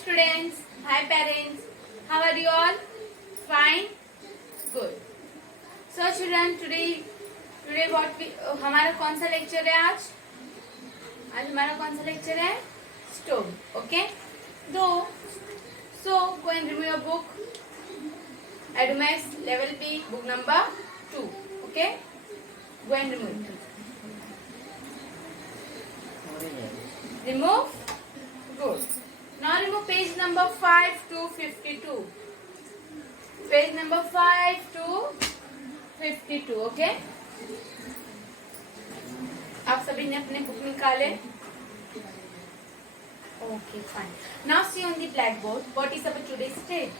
students, hi parents, how are you all? Fine, good. So children, today what we हमारा कौन सा lecture है आज हमारा कौन सा लेक्चर है story. Okay, so go and remove your book. Edumax level B book number 2. Okay, go and remove it. Remove. Good. Now remove page number 5 to 52. Page number 5 to 52. Okay. आप सभी ने अपने बुक निकाले. Okay, fine. Now see on the blackboard what is our today's date.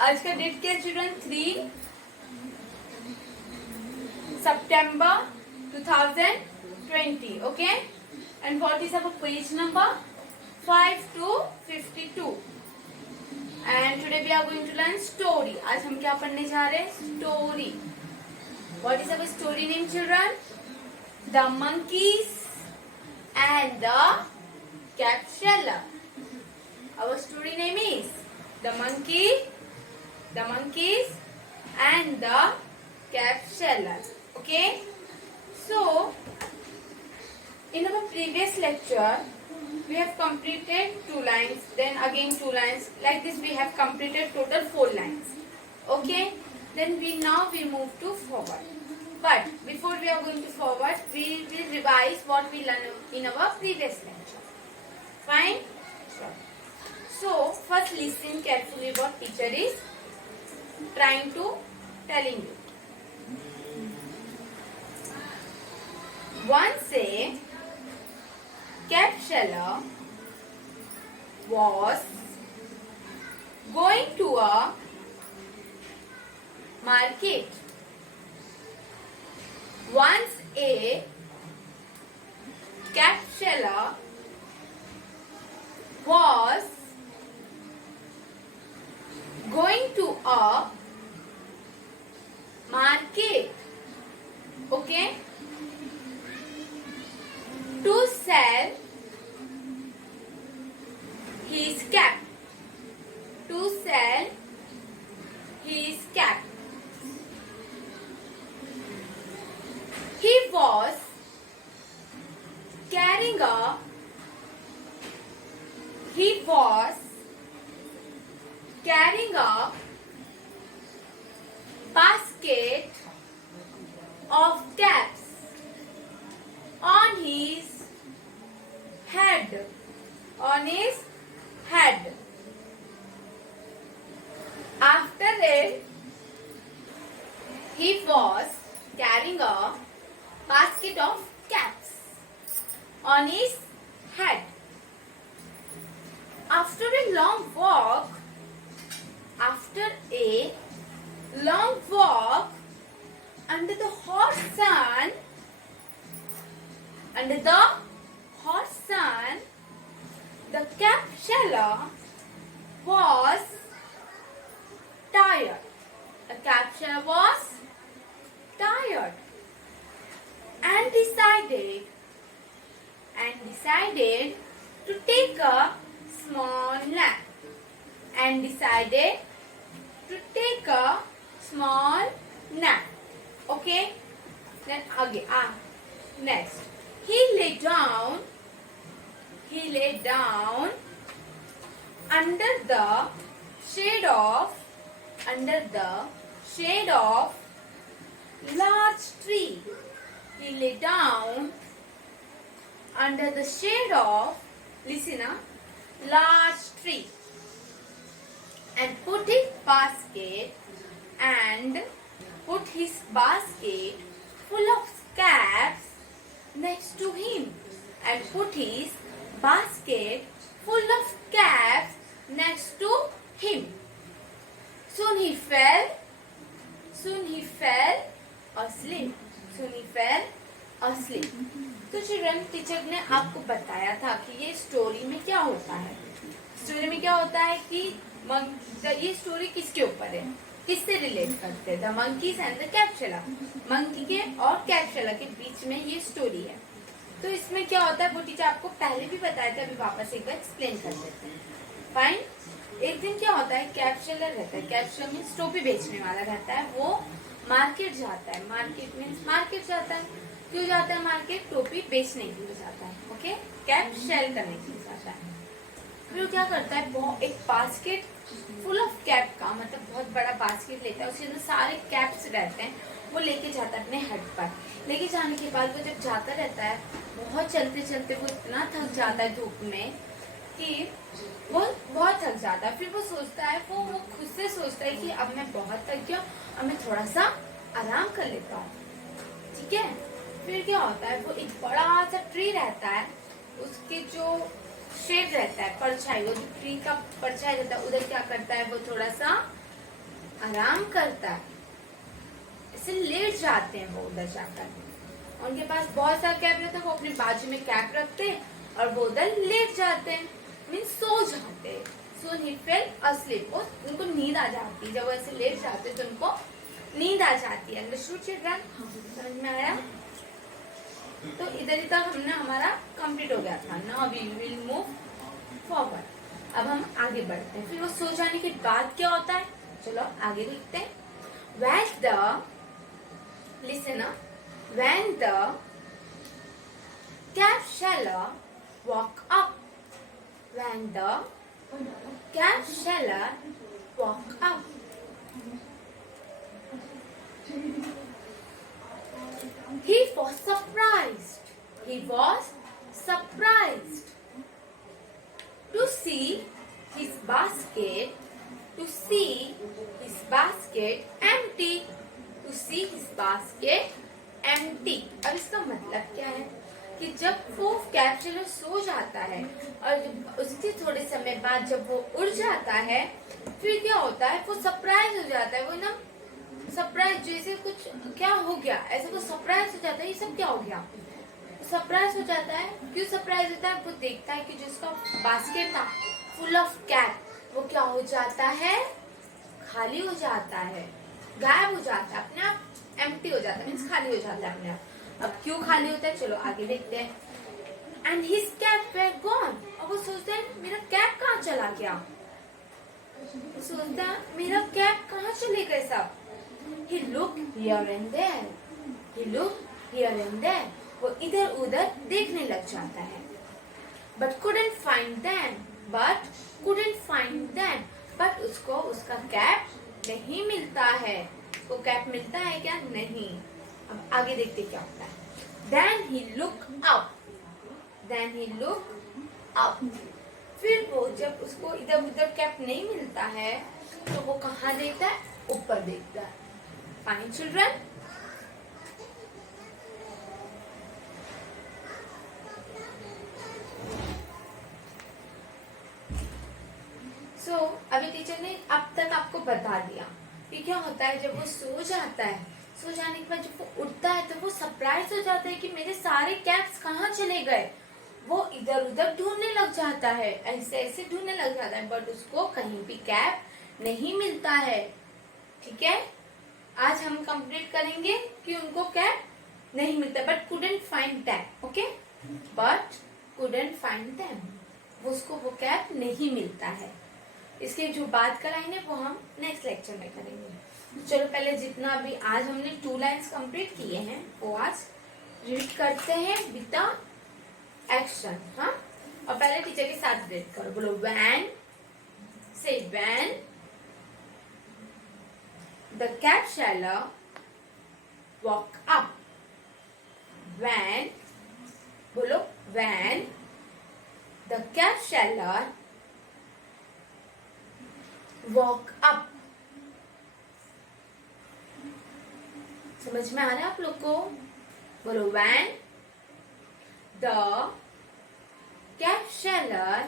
आज का date क्या है children? 3 September 2020. Okay. And what is our page number? 5 to 52. And today we are going to learn story. आज हम क्या पढ़ने जा रहे हैं? Story. What is our story name, children? The monkeys and the capsula. Our story name is the monkeys and the capsula. Okay. So in our previous lecture, we have completed 2 lines, then again 2 lines. Like this, we have completed total 4 lines. Okay. Then we move to forward. But before we are going to forward, we will revise what we learned in our previous lecture. Fine. Sure. So first, listen carefully what teacher is trying to telling you. Once a capsula was going to a market. Once a capsula was going to a market. Okay. To sell his cap. To sell his cap. He was carrying a basket of caps on his head. After it, he was carrying a basket of caps on his head. After a long walk under the hot sun, the capsula was tired. And decided to take a small nap. Okay. Then again, next, he lay down under the shade of large tree. He lay down under the shade of, large tree, and put his basket full of caps next to him. Soon he fell asleep. तो children, teacher ने आपको बताया था कि ये story में क्या होता है. कि ये स्टोरी किसके ऊपर है, किससे रिलेट करते हैं. The monkeys and the capsule. Monkey के और कैप्सुला के बीच में ये स्टोरी है. तो इसमें क्या होता है वो टीचर आपको पहले भी बताया था, अभी वापस एक बार एक्सप्लेन कर देते हैं। फाइन। एक दिन क्या होता है, कैब सेलर रहता है, कैब सेलर मीन्स टोपी बेचने वाला रहता है, वो मार्केट जाता है, मार्केट मीन्स मार्केट जाता है। क्यों जाता है मार्केट? टोपी बेचने के लिए जाता है, ओके, कैब सेल करने के लिए जाता है। फिर वो क्या करता है, बहुत एक बास्केट फुल ऑफ कैप का, मतलब बहुत बड़ा बास्केट लेता है, उसके अंदर सारे कैप्स रहते हैं, वो लेके जाता है अपने हेड पर। लेके जाने के बाद वो जब जाता रहता है, बहुत चलते चलते वो इतना थक जाता है धूप में कि वो बहुत थक जाता है। फिर वो सोचता है, वो खुद से सोचता है कि अब मैं बहुत थक गया, अब मैं थोड़ा सा आराम कर लेता हूँ, ठीक है। फिर क्या होता है, वो एक बड़ा सा ट्री रहता है, उसके जो शेड रहता है, परछाई, वो जो ट्री का परछाई रहता है, उधर क्या करता है, वो थोड़ा सा आराम करता है, ऐसे लेट जाते हैं वो उधर जाकर। उनके पास बहुत सारा कैप रहता है, वो अपने बाजू में कैप रखते हैं और वो उधर लेट जाते हैं, मीन्स सो जाते हैं। सो ही फेल अस्लीप, वो उनको नींद आ जाती है, जब वो ऐसे लेट जाते हैं तो उनको नींद आ जाती है। Understood children? समझ में आया? तो इधर ही तक हमने हमारा कंप्लीट हो गया था। Now we will move forward. अब हम आगे बढ़ते हैं। फिर वो सो जाने के बाद क्या होता है, चलो आगे देखते हैं। When the listen up, when the cab seller walk up, when the cab seller walk up, he was surprised. He was surprised to see his basket, to see his basket empty, to see his basket empty। अब इसका मतलब क्या है कि जब वो cab seller सो जाता है और जब उसके थोड़े समय बाद जब वो उड़ जाता है, फिर क्या होता है, वो सरप्राइज हो जाता है। वो ना सरप्राइज, जैसे कुछ क्या हो गया, ऐसे वो सरप्राइज हो जाता है, ये सब क्या हो गया, सरप्राइज हो जाता है। क्यों सरप्राइज होता है? वो देखता है कि जो उसका बास्केट था फुल ऑफ कैप, वो क्या हो जाता है, खाली हो जाता है, गायब हो जाता है, अपने आप एम्प्टी हो जाता है, मीन्स खाली हो जाता है अपने आप। अब क्यों खाली होता है, चलो आगे देखते हैं। And his cap were gone. अब वो सोचते हैं मेरा कैप कहाँ चला गया, सोचता है मेरा कैप कहाँ चले गए सब। He looked here and there, he looked here and there, वो इधर उधर देखने लग जाता है। But couldn't find them, but couldn't find them, but उसको उसका कैप नहीं मिलता है। वो कैप मिलता है क्या? नहीं। अब आगे देखते क्या होता है। Then he looked up, then he looked up, फिर वो जब उसको इधर उधर कैप नहीं मिलता है तो वो कहाँ देखता है? ऊपर देखता है। Fine children? So, अभी टीचर ने अब तक आपको बता दिया कि क्या होता है जब वो सो जाता है, सो जाने के बाद जब वो उठता है तो वो सरप्राइज हो जाता है कि मेरे सारे कैप्स कहाँ चले गए। वो इधर उधर ढूंढने लग जाता है, ऐसे ऐसे ढूंढने लग जाता है, बट उसको कहीं भी कैप नहीं मिलता है। ठीक है, आज हम कंप्लीट करेंगे कि उनको कैप नहीं मिलता, but couldn't find them. Okay, but couldn't find them, उसको वो कैप नहीं मिलता है। इसके जो बात का लाइन है वो हम नेक्स्ट लेक्चर में करेंगे। चलो पहले जितना भी आज हमने 2 लाइन्स कंप्लीट किए हैं वो आज रीड करते हैं विद एक्शन। हाँ, और पहले टीचर के साथ रीड करो। बोलो व्हेन, से when the cab seller walk up, when, बोलो when the cab seller walk up। समझ में आ रहा है आप लोग को? बोलो when the cab seller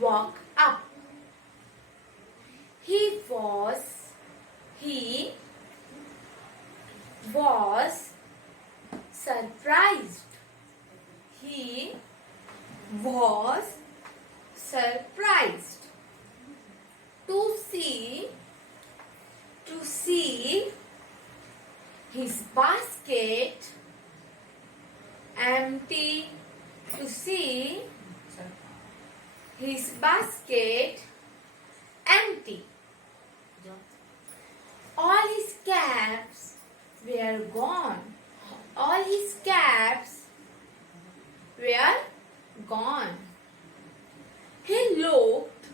walk up, he was surprised, he was surprised to see his basket empty. To see his basket empty. All his caps were gone. All his caps were gone. He looked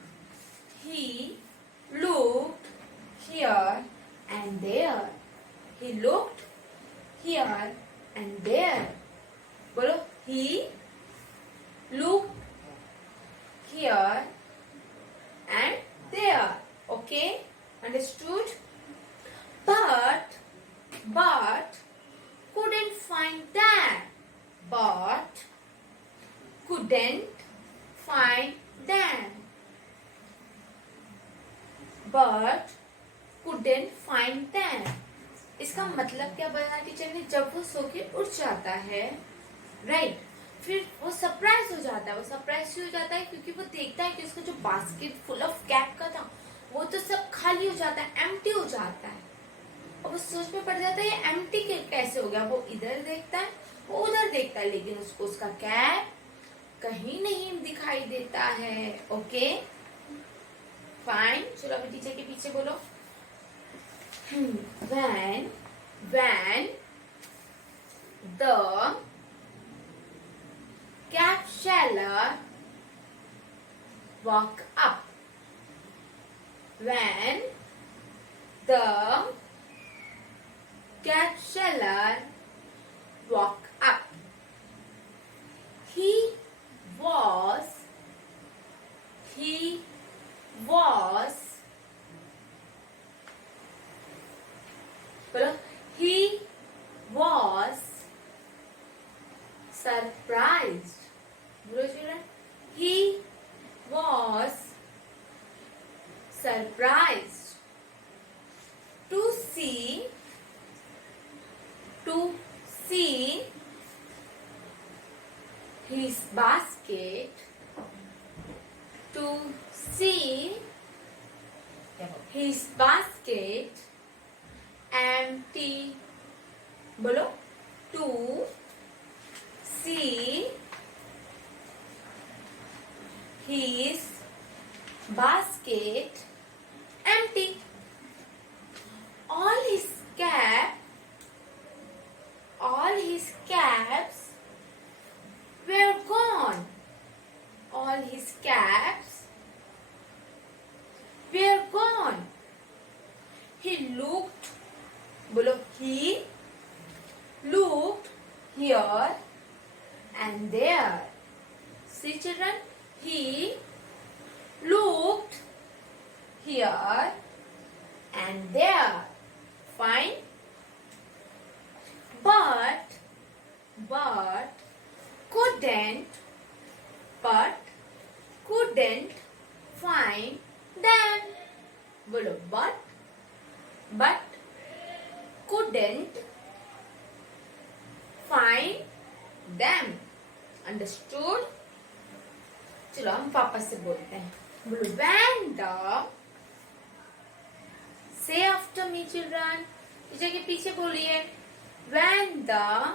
here and there. He looked here and there. बोलो, he looked here and there. Okay, understood? But couldn't find that. But couldn't find them. But couldn't find them. इसका मतलब क्या बताया teacher ने? जब वो सो के उठ जाता है, राइट, फिर वो सरप्राइज हो जाता है। वो सरप्राइज क्यों हो जाता है? क्योंकि वो देखता है कि उसका जो बास्केट फुल ऑफ कैप का था वो तो सब खाली हो जाता है, एम्प्टी हो जाता है। और वो सोच में पड़ जाता है ये एम्प्टी कैसे हो गया। वो इधर देखता है, वो उधर देखता है, लेकिन उसको उसका कैप कहीं नहीं दिखाई देता है। ओके फाइन, चलो अभी टीचर के पीछे बोलो। when the cap seller walk up, when the cap seller walk up, he was he was surprised. He was surprised to see his basket, to see his basket empty. बोलो, to see his basket empty. All his caps were gone. All his caps were gone. He looked, बोलो, he looked here and there. See children, he looked here and there. Fine. But couldn't find them. बोलो, but couldn't find them. Understood? चलो हम वापस से बोलते हैं। बोलो, when the, say after me children, teacher के पीछे बोलिए। when the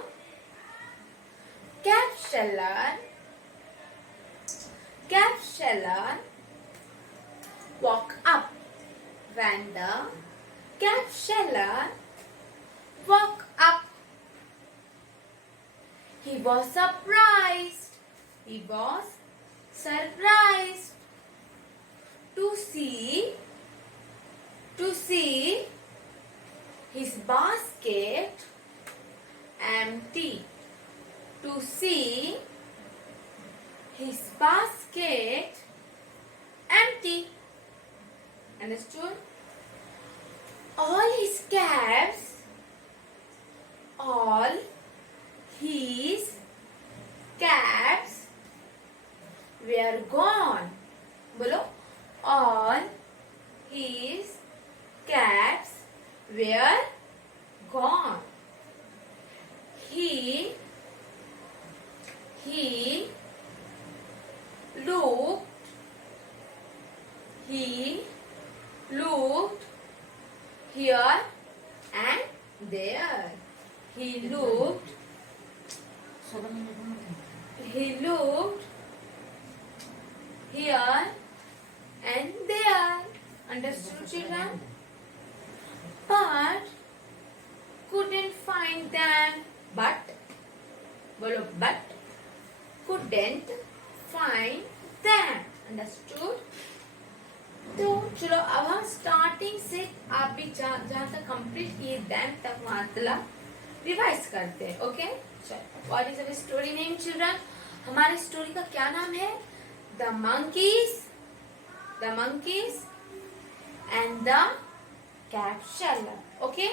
cap seller walk up, when the cap seller walk up, he was surprised to see his basket empty. To see his basket empty. Understood? All his caps were gone. बोलो, all his caps were gone. He looked here and there. He looked He looked here and there. Understood, children? But couldn't find them. But couldn't find them. Understood? तो चलो अब हम starting से आप भी जहाँ तक कंप्लीट किए दैन तक मतलब रिवाइज करते हैं. ओके, चलो. What is our story name children? हमारे स्टोरी का क्या नाम है? The monkeys and the capsule. Okay,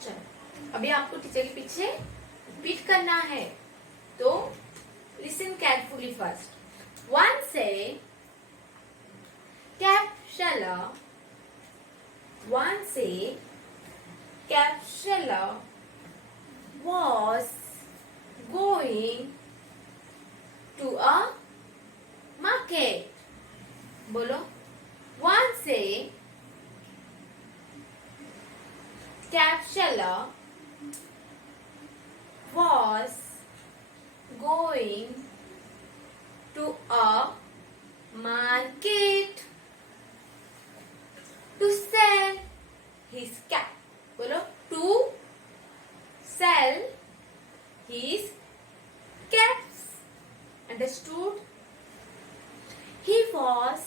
चलो अभी आपको टीचर के पीछे रिपीट करना है, तो लिसन केयरफुली. फर्स्ट वन से capsular. Once a capsular was going to a market. बोलो. Once a capsular was going to a market to sell his cap. बोलो. To sell his caps. Understood? He was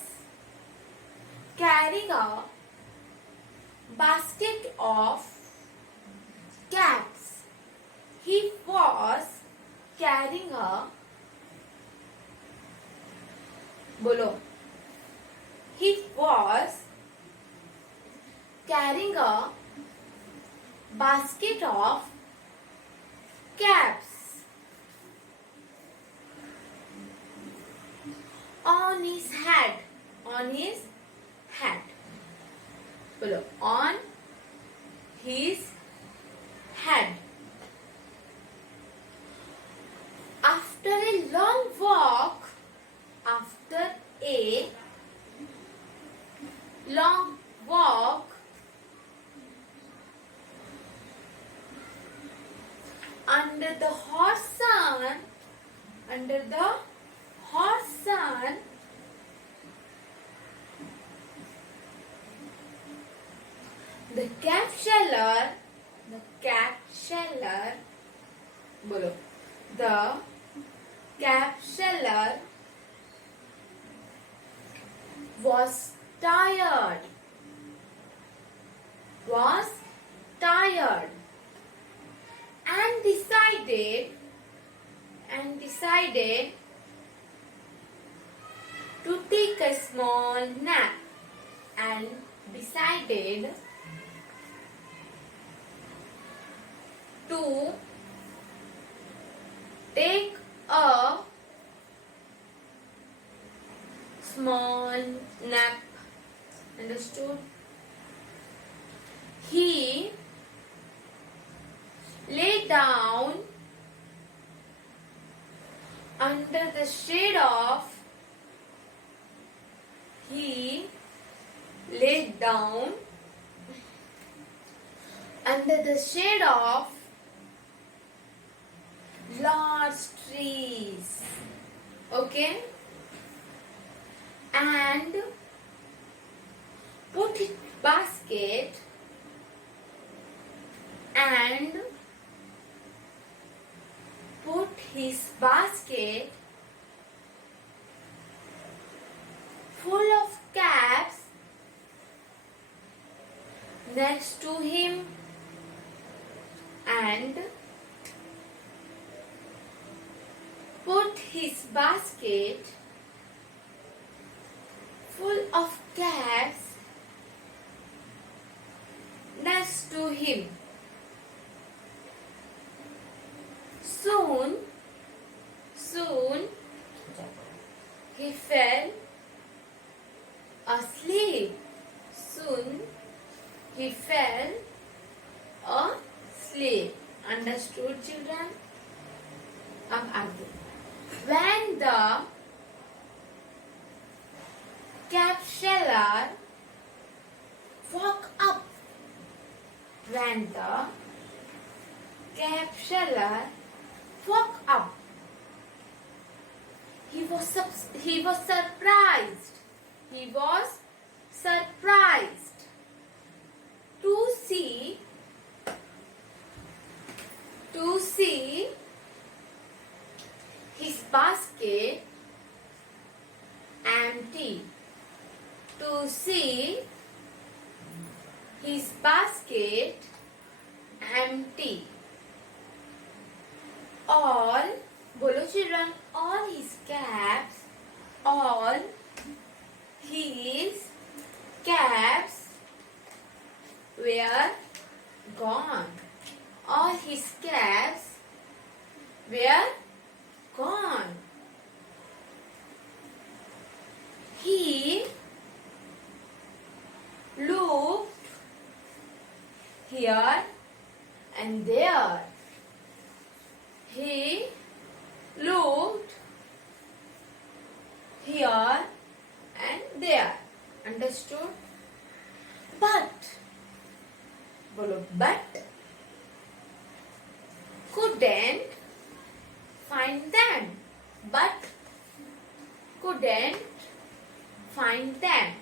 carrying a basket of caps. He was carrying a बोलो. He was carrying a basket of caps on his head. बोलो. On his head. After a long walk under the hot sun, the capsular बोलो. The capsular was tired and decided to take a small nap. To take a small nap. Understood? He lay down under the shade of large trees. Okay? And put his basket full of caps next to him and put his basket full of caps next to him. Soon he fell asleep. Understood, children? अब आगे. When the capsular woke up, he was surprised. He was surprised to see his basket empty. To see his basket empty. All, bolo children, all his caps were gone. All his caps were gone. He looked here and there. He looked here and there. Understood? But, bolo, but couldn't find them. But couldn't find them.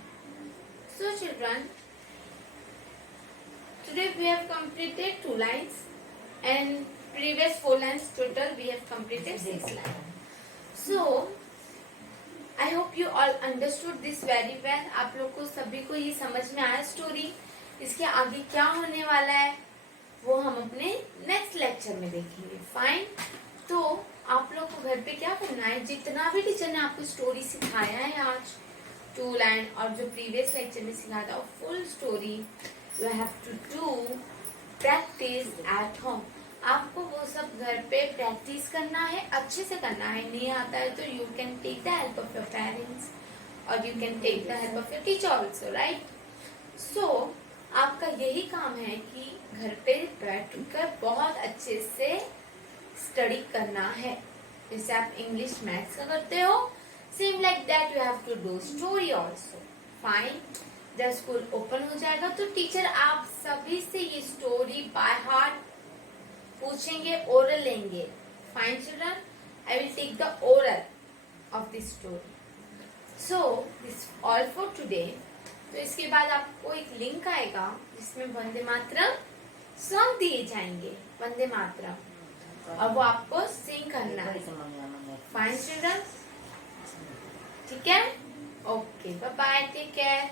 So children, today we have completed 2 lines and previous 4 lines total we have completed 6 lines. So I hope you all understood this very well. आप लोग को सभी को ये समझ में आया story. इसके आगे क्या होने वाला है वो हम अपने नेक्स्ट लेक्चर में देखेंगे. फाइन. तो आप लोग को घर पे क्या करना है, जितना भी टीचर ने आपको स्टोरी सिखाया है आज 2 लाइन और जो प्रीवियस लेक्चर में सिखाया था full story, you have to do practice at home. आपको वो सब घर पे प्रैक्टिस करना है, अच्छे से करना है. नहीं आता है तो you can take the help of your parents और you can take the help of your teacher also, right. So आपका यही काम है कि घर पे बैठकर बहुत अच्छे से स्टडी करना है. जैसे आप इंग्लिश मैथ्स का करते हो, same like that you have to do story also. Fine. जब स्कूल ओपन हो जाएगा तो टीचर आप सभी से ये स्टोरी बाय हार्ट पूछेंगे, ओरल लेंगे. Fine children. I will take the oral of this story. So this all for today. तो इसके बाद आपको एक लिंक आएगा जिसमें वंदे मातरम सॉन्ग दिए जाएंगे. वंदे मातरम. और वो आपको सिंग करना है. Fine children. ठीक है. Okay. Bye bye. Take care.